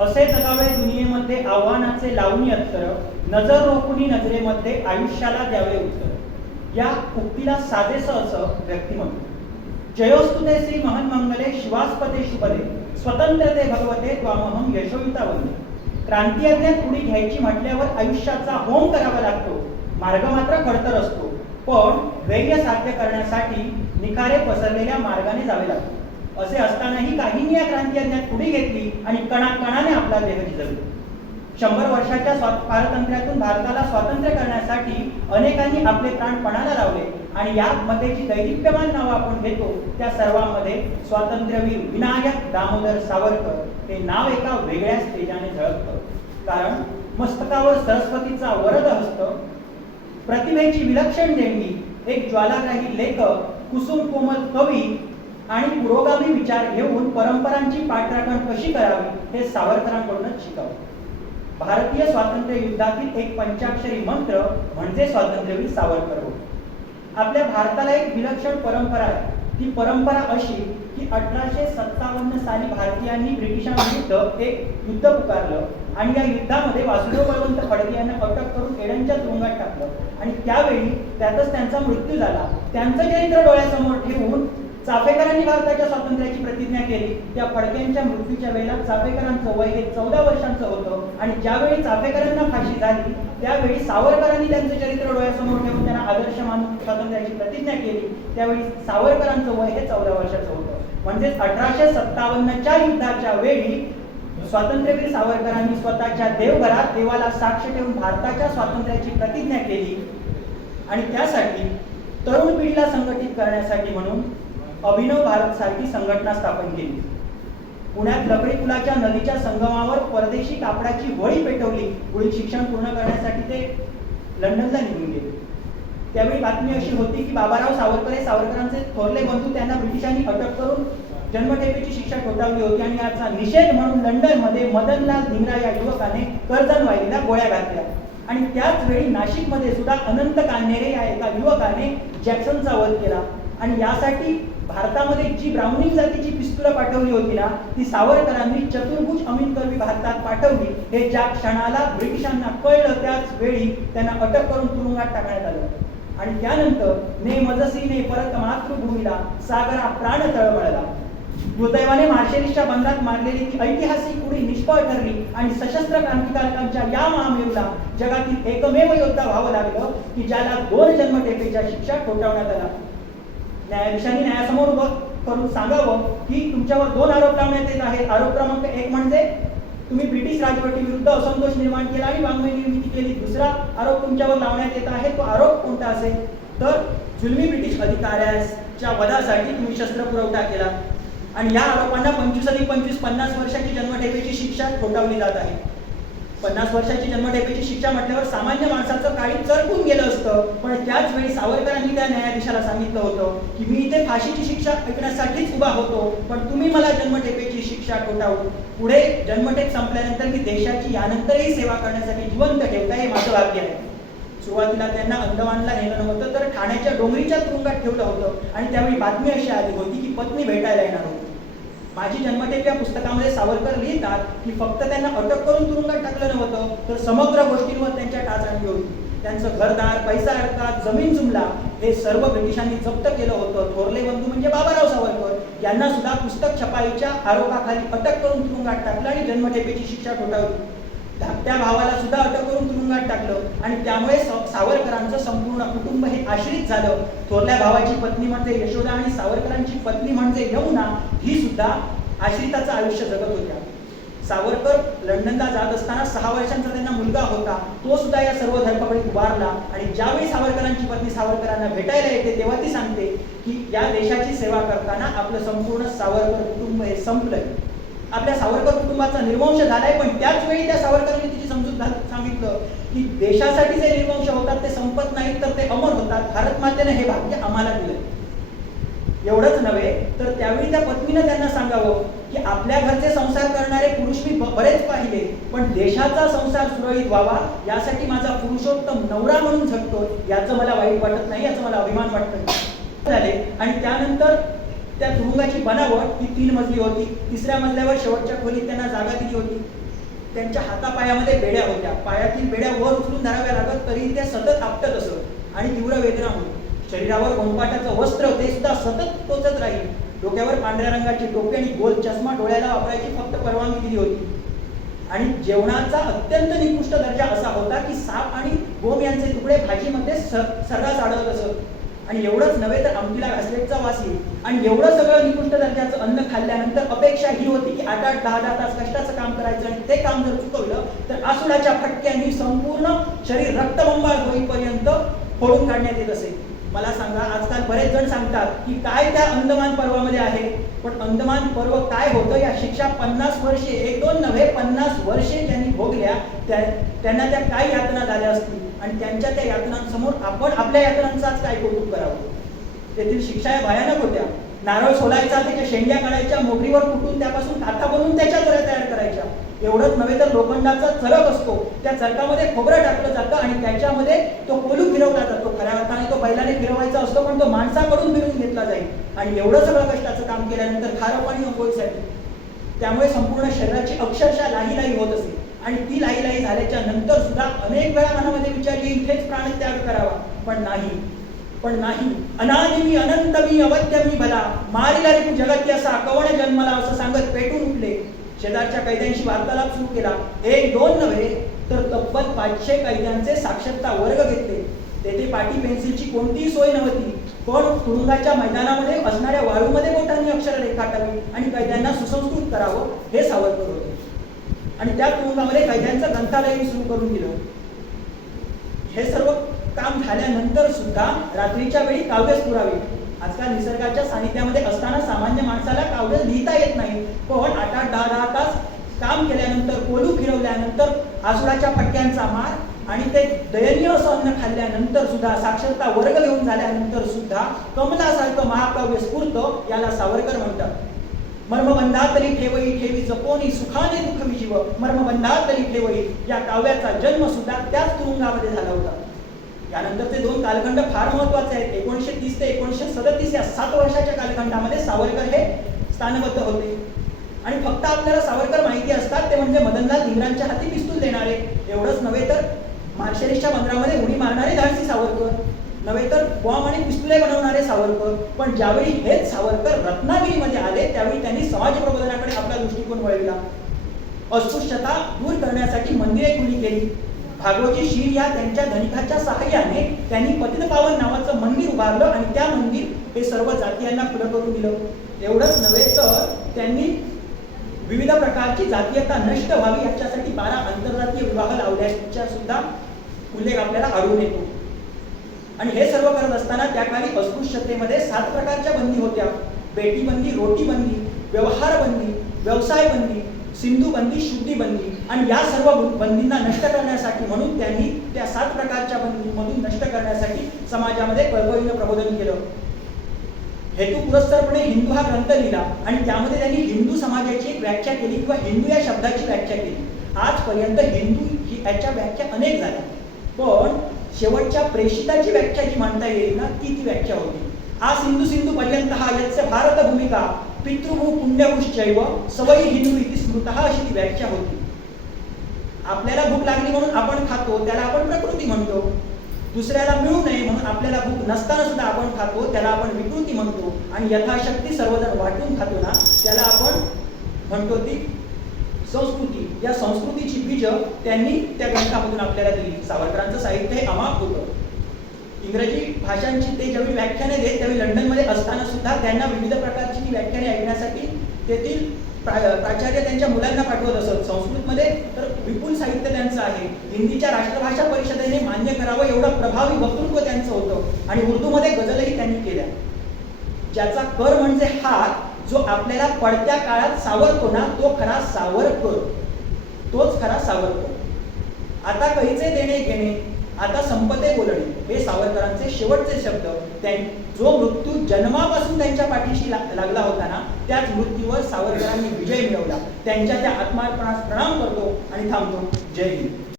असे जगावे दुनियेमध्ये आव्हानाचे लावणी अत्तर नजर रोखुनी नजरेमध्ये आयुष्याला द्यावे उत्तर. या उक्तीला साधेस असं व्यक्ती म्हणतो जयोस्तुते श्री महन मंगले शिवास्पदे शुभदे स्वतंत्रते भगवते त्वामहम यशोविता वंदे. क्रांती अज्ञात पुढे घ्यायची म्हटल्यावर आयुष्याचा होम करावा लागतो मार्ग मात्र खडतर असतो. पण ध्येय साध्य करण्यासाठी निखारे पसरलेल्या मार्गाने जावे लागते. असे असतानाही काहींनी या क्रांती अज्ञात पुढे घेतली आणि कणाकणाने आपला देह जिजवला शंभर वर्षाच्या स्वा स्वातंत्र्यातून भारताला स्वातंत्र्य करण्यासाठी अनेकांनी आपले प्राण पणाला लावले आणि यामध्ये जी दैदिप्यमान नावं आपण घेतो त्या सर्वांमध्ये स्वातंत्र्यवीर विनायक दामोदर सावरकर हे नाव एका वेगळ्या तेजाने झळकतं. कारण मस्तकावर सरस्वतीचा वरद हस्त प्रतिभेची विलक्षण देणगी एक ज्वालाग्राही लेखक कुसुम कोमल कवी आणि पुरोगामी विचार घेऊन परंपरांची पाठराखण कशी करावी हे सावरकरांकडूनच शिकावं भारतीय स्वातंत्र्य युद्धातील एक पंचाक्षरी मंत्र म्हणजे स्वातंत्र्यवीर सावरकर होते आपल्या भारताला एक विलक्षण परंपरा आहे. ती परंपरा अशी की अठराशे सत्तावन्न साली भारतीयांनी ब्रिटिशांविरुद्ध एक युद्ध पुकारलं आणि या युद्धामध्ये वासुदेव बळवंत फडके यांना अटक करून एडनच्या तुरुंगात टाकलं. आणि त्यावेळी त्यातच त्यांचा मृत्यू झाला. त्यांचं चरित्र डोळ्यासमोर ठेवून चाफेकरांनी भारताच्या स्वातंत्र्याची प्रतिज्ञा केली. त्या फडक्यांच्या मृत्यूच्या वेळेला चाफेकरांचं वय हे चौदा वर्षांचं होतं. आणि ज्यावेळी चाफेकरांना फाशी झाली त्यावेळी सावरकरांनी त्यांचं चरित्र डोळ्यासमोर ठेवून त्यांना आदर्श मानून स्वातंत्र्याची प्रतिज्ञा केली. त्यावेळी सावरकरांचं वय हे चौदा वर्षाचं होतं. म्हणजेच अठराशे सत्तावन्नच्या युद्धाच्या वेळी स्वातंत्र्यवीर सावरकरांनी स्वतःच्या देवघरात देवाला साक्ष ठेवून भारताच्या स्वातंत्र्याची प्रतिज्ञा केली. आणि त्यासाठी तरुण पिढीला संघटित करण्यासाठी म्हणून अभिनव भारत सारखी संघटना स्थापन केली. पुण्यात लकडी पुलाच्या नदीच्या संगमावर परदेशी कापडाची वळी पेटवली. पुढील शिक्षण पूर्ण करण्यासाठी ते लंडनला निघून गेले. त्यावेळी बातमी अशी होती की बाबाराव सावरकर हे सावरकरांचे थोरले बंधू त्यांना ब्रिटिशांनी अटक करून जन्मठेपेची शिक्षा ठोठावली होती आणि याचा निषेध म्हणून लंडनमध्ये मदनलाल धिंगरा या युवकाने कर्जन वाहिनीला गोळ्या घातल्या. आणि त्याच वेळी नाशिकमध्ये सुद्धा अनंत कान्हेरे या एका युवकाने जॅक्सनचा वध केला. आणि यासाठी भारतामध्ये जी ब्राह्मणी जातीची पिस्तुला पाठवली होती ना ती सावरकरांनी चतुर्भुज अमीन कर्वी भारतात पाठवली. हे ज्या क्षणाला ब्रिटिशांना कळलं त्याच वेळी त्यांना अटक करून तुरुंगात टाकण्यात आलं. आणि त्यानंतर ने मजसीने परत मातृभूमीला सागरा प्राण तळमळला. दुर्दैवाने मार्शेलिसच्या बंधात मारलेली ती ऐतिहासिक उडी निष्फळ ठरली आणि सशस्त्र क्रांतिकारकांच्या या महामेरूला जगातील एकमेव योद्धा व्हावं लागलं की ज्याला दोन जन्मठेपेच्या शिक्षा ठोठावण्यात आला न्यायाधीशांनी न्यायासमोर उभं करून सांगावं की तुमच्यावर दोन आरोप लावण्यात येत आहेत. आरोप क्रमांक एक म्हणजे तुम्ही ब्रिटिश राजवटीविरुद्ध असंतोष निर्माण केला आणि वाङ्मय निर्मिती केली. दुसरा आरोप तुमच्यावर लावण्यात येत आहे. तो आरोप कोणता असेल? तर जुलमी ब्रिटिश अधिकाऱ्याच्या वधासाठी तुम्ही शस्त्र पुरवठा केला. आणि या आरोपांना पंचवीस अधिक पंचवीस पन्नास वर्षाची जन्मठेपेची शिक्षा ठोठावली जात आहे. पन्नास वर्षाची जन्मठेपेची शिक्षा म्हटल्यावर सामान्य माणसाचं काही चरकून गेलं असतं. पण त्याच वेळी सावरकरांनी त्या न्यायाधीशाला सांगितलं होतं की मी इथे फाशीची शिक्षा ऐकण्यासाठीच उभा होतो पण तुम्ही मला जन्मठेपेची शिक्षा ठोठावून पुढे जन्मठेप संपल्यानंतर मी देशाची यानंतरही सेवा करण्यासाठी जिवंत ठेवता हे माझं भाग्य आहे. सुरुवातीला त्यांना अंदमानला नेलं नव्हतं तर ठाण्याच्या डोंगरीच्या तुरुंगात ठेवलं होतं. आणि त्यावेळी बातमी अशी आली होती की पत्नी भेटायला येणार होती. माझी जन्मठेप या पुस्तकामध्ये सावरकर लिहितात की फक्त त्यांना अटक करून तुरुंगात टाकलं नव्हतं तर समग्र गोष्टींवर त्यांच्या टाच आणली होती. त्यांचं घरदार पैसा अडकात जमीन जुमला हे सर्व ब्रिटिशांनी जप्त केलं होतं. थोरले बंधू म्हणजे बाबाराव सावरकर. यांना सुद्धा पुस्तक छपाईच्या आरोपाखाली अटक करून तुरुंगात टाकलं आणि जन्मठेपेची शिक्षा ठोठावली. धाकट्या भावाला सुद्धा अटक करून तुरुंगात टाकलं. आणि त्यामुळे सावरकरांचं संपूर्ण कुटुंब हे आश्रित झालं. थोरल्या भावाची पत्नी म्हणजे यशोदा आणि सावरकरांची पत्नी म्हणजे यमुना ही सुद्धा आश्रिताचं आयुष्य जगत होत्या. सावरकर लंडनला जात असताना सहा वर्षांचा त्यांना मुलगा होता. तो सुद्धा या सर्व धडपकडीत उभारला. आणि ज्यावेळी सावरकरांची पत्नी सावरकरांना भेटायला येते तेव्हा ती सांगते की या देशाची सेवा करताना आपलं संपूर्ण सावरकर कुटुंब हे संपलंय. आपल्या सावरकर कुटुंबाचा निर्वंश झालाय पण त्याच वेळी त्या सावरकरांनी तिची समजूत सांगितलं की देशासाठी जे निर्वंश होतात ते संपत नाहीत तर ते अमर होतात. भारत मातेने हे भाग्य आम्हाला दिलं एवढंच नव्हे तर त्यावेळी त्या पत्नीनं त्यांना सांगावं की आपल्या घरचे संसार करणारे पुरुष मी बरेच पाहिले पण देशाचा संसार सुरळीत व्हावा यासाठी माझा पुरुषोत्तम नवरा म्हणून झटतो याचं मला वाईट वाटत नाही याचं मला अभिमान वाटत झाले. आणि त्यानंतर त्या तुरुंगाची बनावट ही तीन मजली होती. तिसऱ्या मजल्यावर शेवटच्या खोलीत त्यांना जागा दिली होती. त्यांच्या हातापायामध्ये बेड्या होत्या. पायातील बेड्या वर उचलून धराव्या लागत तरी त्या सतत आपटत असत आणि तीव्र वेदना होत. शरीरावर गोंपाटाचं वस्त्र ते सुद्धा सतत टोचत राहील. डोक्यावर पांढऱ्या रंगाची टोपी आणि गोल चष्मा डोळ्याला वापरायची फक्त परवानगी दिली होती. आणि जेवणाचा अत्यंत निकृष्ट दर्जा असा होता की साप आणि गोम यांचे तुकडे भाजीमध्ये सर्रास आढळत असत. आणि एवढंच नव्हे तर आमटीला घासलेटचा वास येईल. आणि एवढं सगळं निकृष्ट दर्जाचं अन्न खाल्ल्यानंतर अपेक्षा ही होती की आठ आठ दहा दहा तास कष्टाचं काम करायचं आणि ते काम जर चुकवलं तर आसुडाच्या फटक्यांनी संपूर्ण शरीर रक्तबंबाळ होईपर्यंत फोडून काढण्यात येत असे. मला सांगा आजकाल बरेच जण सांगतात की काय त्या अंदमान पर्वामध्ये आहे? पण अंदमान पर्व काय होतं या शिक्षा पन्नास वर्षे एक दोन नव्हे पन्नास वर्षे ज्यांनी भोगल्या त्या त्यांना त्या काय यातना झाल्या? त्यांच्या त्या यातनांसमोर आपण आपल्या यातनांचाच काय कौतुक करावं? तेथील शिक्षा या भयानक होत्या. नारळ सोलायचा त्याच्या शेंड्या काढायच्या मोगरीवर कुटून त्यापासून काथा बनवून त्याच्या चऱ्या तयार करायच्या. एवढंच नव्हे तर लोखंडाचा चरक असतो. त्या चरकामध्ये खोबरं टाकलं जातं आणि त्याच्यामध्ये तो कोलू फिरवला जातो. खऱ्या अर्थाने तो बैलाने फिरवायचा असतो पण तो माणसाकडून फिरून घेतला जाईल. आणि एवढं सगळं कष्टाचं काम केल्यानंतर खारं पाणी अंघोळीसाठी त्यामुळे संपूर्ण शरीराची अक्षरशः लाही लाही होत असे. आणि ती लाई लाई झाल्याच्यानंतर सुद्धा अनेक वेळा मनामध्ये विचारली इथेच प्राणत्याग करावा. पण नाही. पण नाही. अनादि मी अनंत मी अवत्य मी भला मारिला रे तू जगती असा कवण जन्मला असं सांगत पेटून उठले. शेजारच्या कैद्यांशी वार्तालाप सुरू केला. एक दोन नव्हे तर तब्बल पाचशे कैद्यांचे साक्षरता वर्ग घेतले. तेथे पाटी पेन्सिलची कोणतीही सोय नव्हती. पण तुरुंगाच्या मैदानामध्ये असणाऱ्या वाळूमध्ये बोटांनी अक्षर रेखाटावी आणि कैद्यांना सुसंस्कृत करावं हे आणि त्या तुरुंगामध्ये कैद्यांचं ग्रंथालयही सुरू करून दिलं. हे सर्व काम झाल्यानंतर सुद्धा रात्रीच्या वेळी काव्यच पुरावी. आजकाल निसर्गाच्या सानिध्यामध्ये असताना सामान्य माणसाला काव्य लिहिता येत नाही. पण आठ आठ दहा दहा तास काम केल्यानंतर कोलू फिरवल्यानंतर आसुडाच्या पट्ट्यांचा मार आणि ते दयनीय असं अन्न खाल्ल्यानंतर सुद्धा साक्षरता वर्ग घेऊन झाल्यानंतर सुद्धा कमलासारखं महाकाव्य स्फूर्त याला सावरकर म्हणतात. मर्मबंधातली ठेवई ठेवी जपोनी सुखाने दुःख विजीव मर्मबंधातली ठेवई या काव्याचा जन्म सुद्धा त्याच तुरुंगामध्ये झाला होता. यानंतरचे दोन कालखंड फार महत्त्वाचे आहेत. एकोणीशे तीस ते एकोणीशे सदतीस या सात वर्षाच्या कालखंडामध्ये सावरकर हे स्थानबद्ध होते. आणि फक्त आपल्याला सावरकर माहिती असतात ते म्हणजे मदनलाल इंग्रांच्या हाती पिस्तूल देणारे. एवढंच नव्हे तर मार्शलिसच्या बंदरामध्ये उडी मारणारे धाडसी सावरकर. नव्हे तर बॉम्ब आणि पिस्तुले बनवणारे सावरकर. पण ज्यावेळी हेच सावरकर रत्नागिरीमध्ये आले त्यावेळी त्यांनी समाज प्रबोधनाकडे आपला दृष्टिकोन वळविला. अस्पृश्यता दूर करण्यासाठी मंदिरे खुली केली. भागवती शीर या त्यांच्या धनिकाच्या सहाय्याने त्यांनी पतितपावन नावाचं मंदिर उभारलं आणि त्या मंदिर हे सर्व जातीयांना खुलं करून दिलं. एवढंच नव्हे तर त्यांनी विविध प्रकारची जातीयता नष्ट व्हावी याच्यासाठी बारा आंतरजातीय विवाह लावल्याचा सुद्धा उल्लेख आपल्याला आढळून येतो. आणि हे सर्व करत असताना त्या काळी अस्पृश्यतेमध्ये सात प्रकारच्या बंदी होत्या. बेटी बंदी रोटी बंदी व्यवहार बंदी व्यवसाय बंदी सिंधू बंदी शुद्धी बंदी आणि या सर्व बंदींना नष्ट करण्यासाठी म्हणून त्यांनी त्या सात प्रकारच्या बंदीमधून नष्ट करण्यासाठी समाजामध्ये कळकळीनं प्रबोधन केलं. हेतू पुरस्सरपणे हिंदू हा ग्रंथ लिहिला आणि त्यामध्ये त्यांनी हिंदू समाजाची एक व्याख्या केली किंवा हिंदू या शब्दाची व्याख्या केली. आजपर्यंत हिंदू ही याच्या व्याख्या अनेक झाल्या. पण शेवटच्या प्रेषिताची व्याख्या जी मांडता येईल ना ती ती व्याख्या होती. हा सिंधू सिंधू पर्यंत हा यस्य भारत भूमिका पितृभू पुण्यभूश्चैव सवयी हिंदू इति स्मृत अशी ती व्याख्या होती. आपल्याला भूक लागली म्हणून आपण खातो त्याला आपण प्रकृती म्हणतो. दुसऱ्याला मिळू नये म्हणून आपल्याला भूक नसताना सुद्धा आपण खातो त्याला आपण विकृती म्हणतो. आणि यथाशक्ती सर्वजण वाटून खातो ना त्याला आपण म्हणतो ती संस्कृती. या संस्कृतीची बीज त्यांनी त्या ग्रंथामधून आपल्याला दिली. सावरकरांचं साहित्य हे अमाप होतं. इंग्रजी भाषांची ते ज्यावेळी व्याख्याने देत त्यावेळी लंडनमध्ये असताना सुद्धा त्यांना विविध प्रकारची ती व्याख्याने ऐकण्यासाठी तेथील प्राचार्य त्यांच्या मुलांना पाठवत असत. संस्कृतमध्ये तर विपुल साहित्य त्यांचं आहे. हिंदीच्या राष्ट्रभाषा परिषदेने मान्य करावं एवढं प्रभावी वक्तृत्व त्यांचं होतं आणि उर्दूमध्ये गजलही त्यांनी केल्या. ज्याचा कर म्हणजे हात जो आपल्याला पडत्या काळात सावरतो ना तो खरा सावरकर. तोच खरा सावरकर. आता कैचे देणे घेणे आता संपते बोलणे हे सावरकरांचे शेवटचे शब्द. त्यां जो मृत्यू जन्मापासून त्यांच्या पाठीशी लागला होता ना त्याच मृत्यूवर सावरकरांनी विजय मिळवला. त्यांच्या त्या आत्मार्पणास प्रणाम करतो आणि थांबतो. जय हिंद.